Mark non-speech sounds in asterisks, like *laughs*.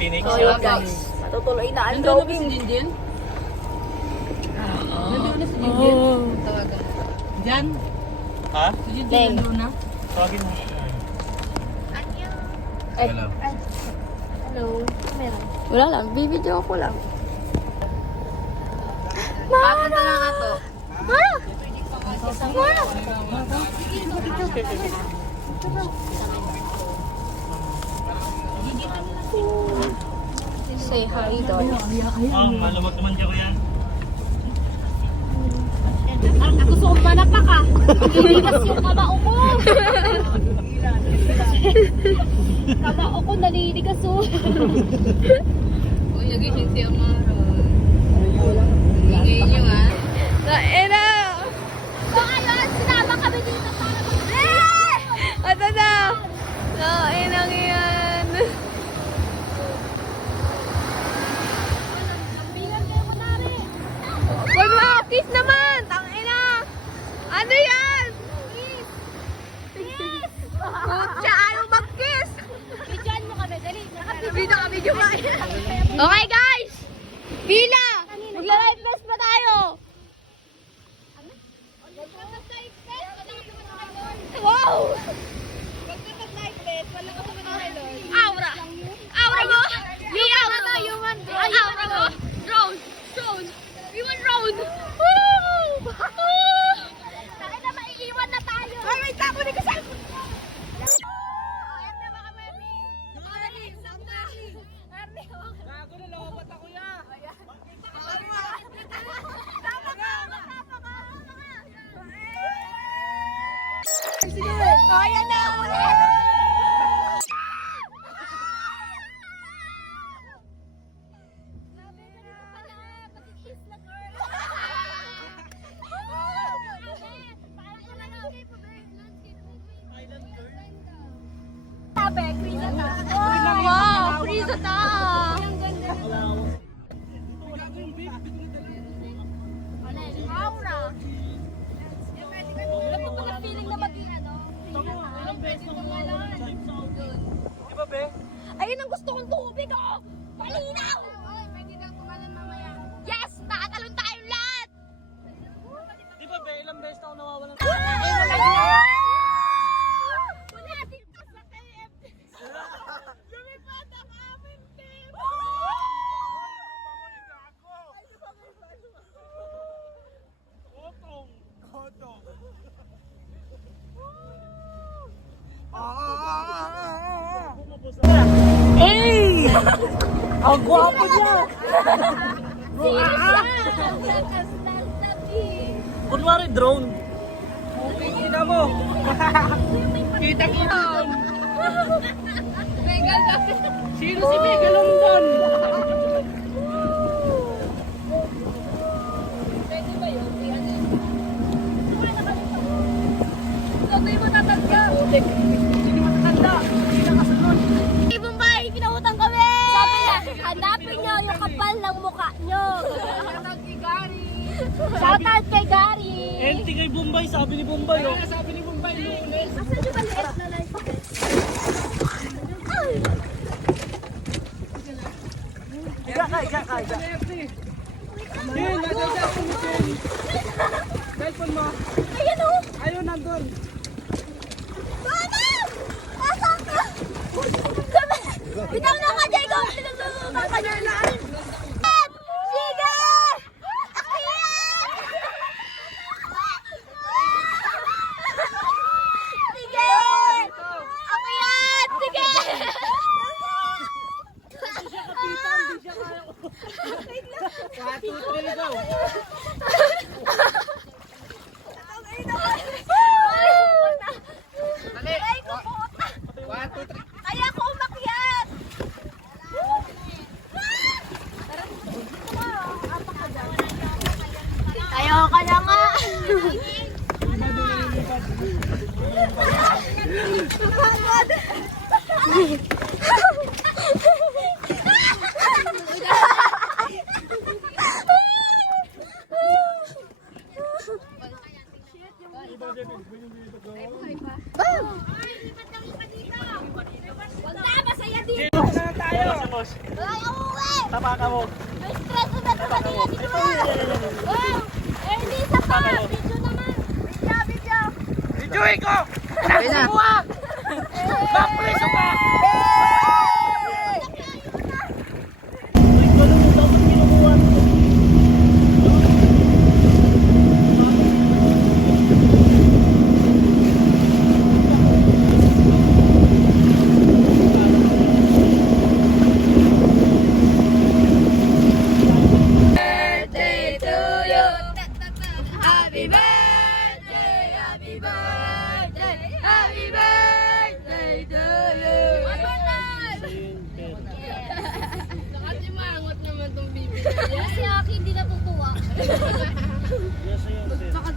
Phoenix. So yun guys, matutuloy na ang Nandun na ba si jogging. Jinjin? Nandun na si Jinjin? Tawagan. Jan? Ha? Si Jinjin nandun na? Tawagin mo. Hello. Hello. Meron. Wala lang, bibidyo ko lang. Papunta na nga to. Ma! Ma! Say hi, doll. Ah, malamag naman siya ko yan. Gusto kong manapak ah. Naliligas yung kamao ko. kamao ko naliligas oh. Uy, nagising si Amara. Ingay nyo ah. Naina! So ngayon, sinama kami dito para mag- Ito na! Nainang yan. Kambingan kayo mo nari. Huwag mo, kiss naman! Tangina! Ano yan? Kiss! Kiss! Kutsa, ayaw mag-kiss! Bidyan mo kami, dali. Video kami, Jumay. Okay guys! Bila! Magla-live best pa tayo! Wow! Aura! Aura mo? May aura mo? Ay, aura mo? Drone! Drone! We want drone! Woo! Tayo na maiiwan na tayo! Ay, wait lang! Kunin ko cellphone! Erne, baka Merly! Merly! Merly! Gago na lang, ba't ako yan? Tama ka! Tama ka! Sige! Oh, ayan na! Ulit! Grabe, ganito pala. Pag-kiss na girl. Di ba, be? Ayun ang gusto kong tubig, oh! Ang gwapo niya! Kunwari drone. Kita mo. *laughs* kita kita. Megal na. Sino si Megal London? Pwede ba yun? Di ano yun? Sumay na kami pa. Sabay mo tatanda. Sino matatanda? Sino kasunod? Hey, Bombay! Pinautang kami! Sabi niya, hanapin niyo yung kapal ng mukha niyo. Shoutout kay Gary. Shoutout kay Gary! Empty kay Bombay, sabi ni Bombay. Oh. Sabi ni Bombay Lunes. Asan yung maliit na life? Ika ka, ika ka, ika. Yun, nasa siya ako ni Jen. Cellphone mo. Ayan o! Ayun, nandun. Mama! Asan ka? Bitaw na ka, Jacob! Pinagsusukan ka niya na! Sige! Akyat! Sige! Akyat! Sige! One, two, three, go. Dali! One, two, three. Kaya umakyat! Ayaw ka nga! Tapos, Wala yung Tama ka mo. May stress na ito kanina dito na. Wow! Eh, hindi isa pa. Video naman. Video, video. Video ko! Nasa buwa! Eh! Bakpreso pa! 这个是用的